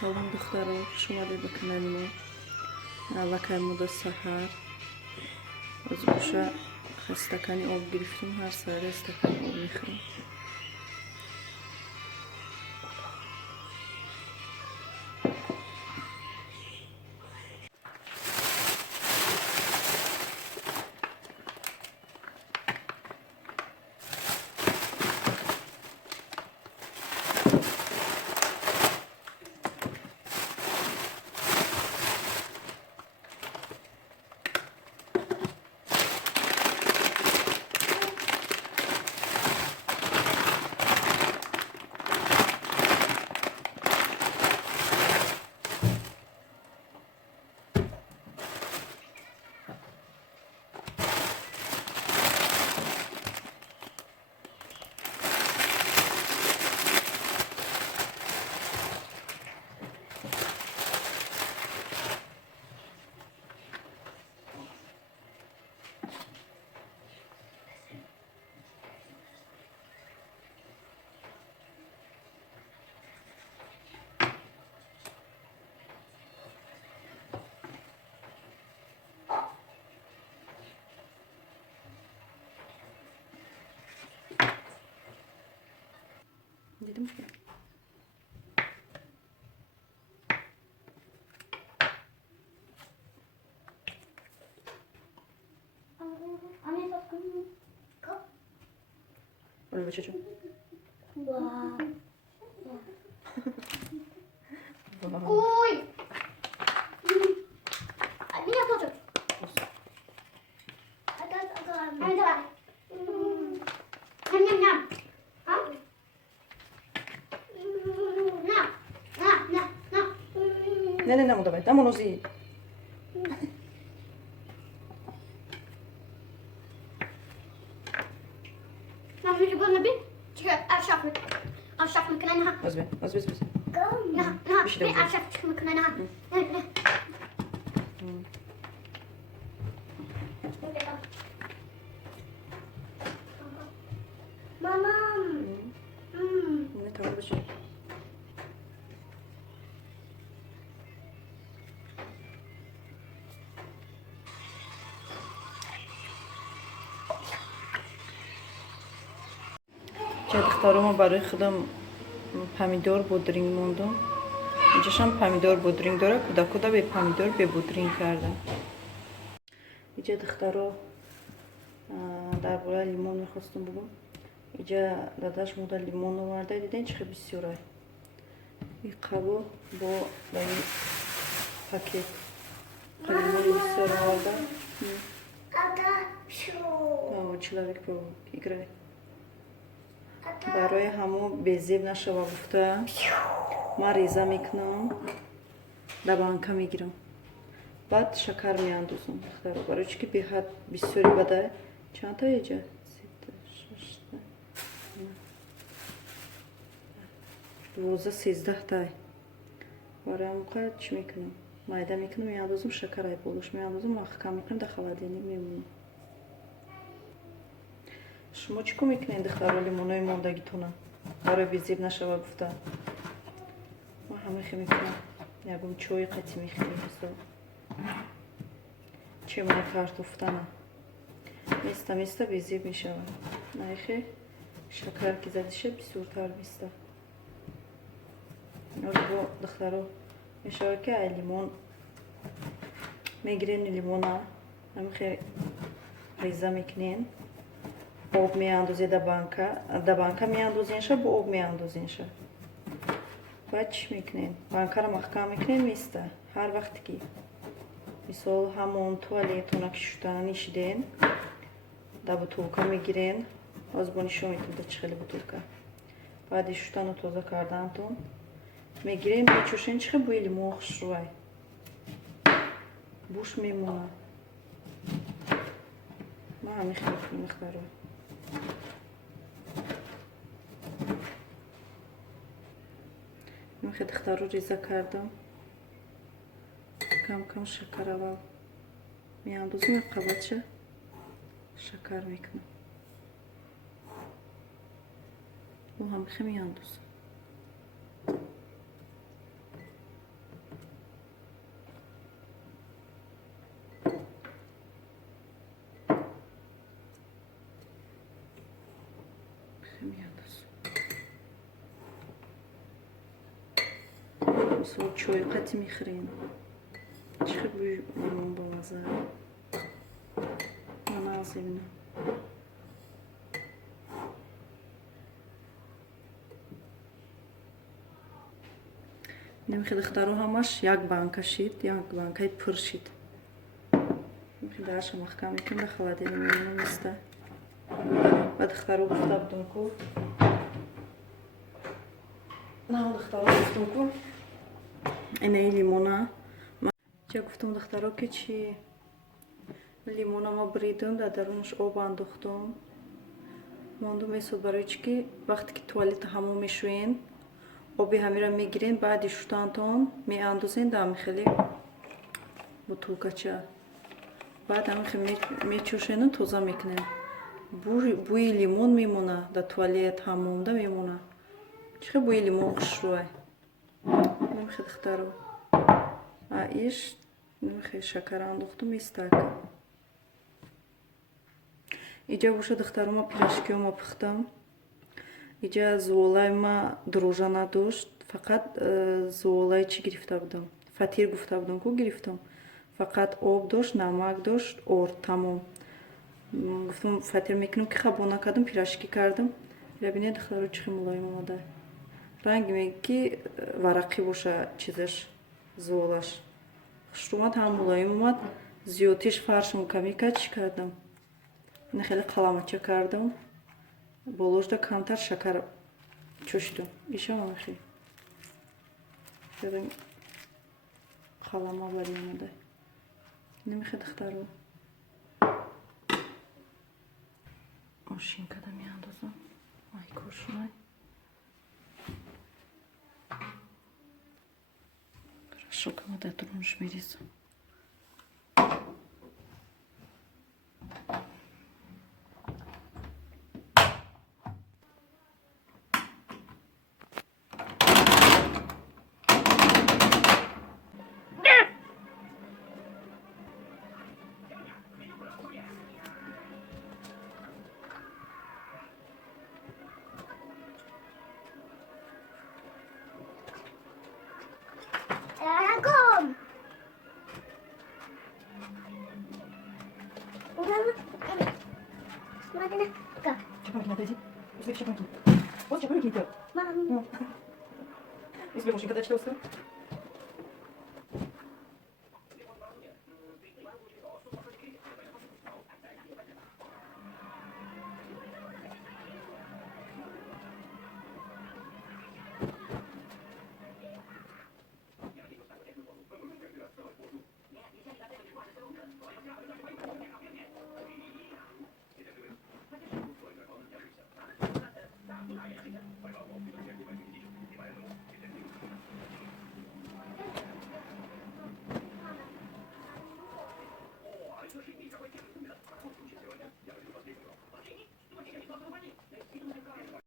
Салом духтаро, хуш омадед ба канали мо. Навакай мода саҳар. Аз гӯша стакани об гирифтем, ҳар саҳаре стакани об мехӯрам. Dedim ki. Öyle bir çocuğum. Ой! Меня тоже. Давай. Ням-ням-ням. А? На. Ne mu давай, там оно зи. Нам же было бить. Чекай, аршафы. Аршафы макнайна. Az bez. На. Bir şey de olacak. Аршафы макнайна. Мамам. Ne tamam bir şey. Духтаромо барои худам помидор бодринг мондам. Инҷашам помидор бодринг дора, кӯдакода бе помидор бе бодринг кардам. Иҷа духтаро дар бораи лимон мехостам бигӯм. Иҷа дадаш мода лимон оварда, диден чӣ хел бисёрай. И қабо бо ин пакет лимони бисёр оварда. Человек играй. Барои ҳамо безеб нашава гуфта ман реза мекунам, дар банка мегирам, баъд шакар меандозам. Духтаро барои чӣ ки беҳад бисёри бадай. Чандта иҷа? 12-13 тай. Барои ҳамоқа чӣ мекунам? Майда мекунам, меандозам, шакар ай болош меандозам, вақт кам мекунам, дар холодильник мемонам. Шумо чӣ кор мекунед духтаро лимонои мондагитона барои безеб нашава гуфта? Ман ҳамин хел мекунам. Ягон чойи қатӣ мехӯрем ҳисоб. Чемони картофтана. Места безеб мешава. Найхе шакар ки задиша бисёртар биста. Озбо духтаро мешава ки ай лимон мегирен лимона ҳамин хел реза мекунен. Об меандозед дар банка меандозенша, бо об меандозенша. Баъд чӣ мекунем? Банкаро маҳкам мекунем места. Ҳар вақте ки мисол ҳамон туалетона ки шуштана нишиден, дар бутулка мегирен. Озбо нишон метавонед дар чӣ хели бутулка. Баъди шуштану тоза кардаантон мегирен, мечӯшен. Чӣ хел бӯи лимон хушрӯай. буш мемона. Ман ҳамин хел мекунам духтаро. Ман хел духтаро реза кардам. Кам шакар аввал меандозам, қабатша шакар мекунам. Бо ҳам хел меандозам. میانداز. مثل چای قطی میخورین. چقدر بوی لیمون با مزه. من از اینه. نمیخواد اختارو همش یک بانک شید، یک بانکای پر شید. نمیخواد درش محکم میکنم خالده نمیمونه میسته. بعد اختارو گفته بودم کو. نه اختارو گفتم کو. اینه لیمونه. چه گفتم اختارو که چی؟ لیمونه ما بریدم در درونش آب انداختم. ماندم میسود برای چی که وقتی که توالت همون میشوین آبی همی را میگیرین بعدی شوتانتون میاندازین در خیلی بطولکچه بعد همی خیلی میچوشین توزه میکنین بوی لیمون میمونه در توالت همون ده میمونه چه بوی لیمون خوشروه نمیخواد اختارو ایش نمیخواد شکر انداختم استاک اینجا باشد اختارو ما پیراشکی ما پختم اینجا زولای ما دروژه نداشت فقط زولای چی گرفته بودم فطیر گفته بودم کو گرفتم فقط آب داشت نمک داشت ارد تمام گفتم فطیر میکنم که خب نکردم پیراشکی کردم ببینید دخترو چقدر ملایم اومده رنگ میگه که ورقی باشه چیزش زولش خوش اومد هم ملایم اومد زیادیش فرشم کمی کچ کردم این خیلی قلمچه کردم болошда камтар шакар чӯшдум ишон ахи бебин қалама бари омада намехед ахтаро машинкада меандозам ай кошнай хорошо камада турмуш мерезам Kom! Чакай, отойди. Пошли в чакайки. Вот чакайки идет. Мам. Если мужчинка дать что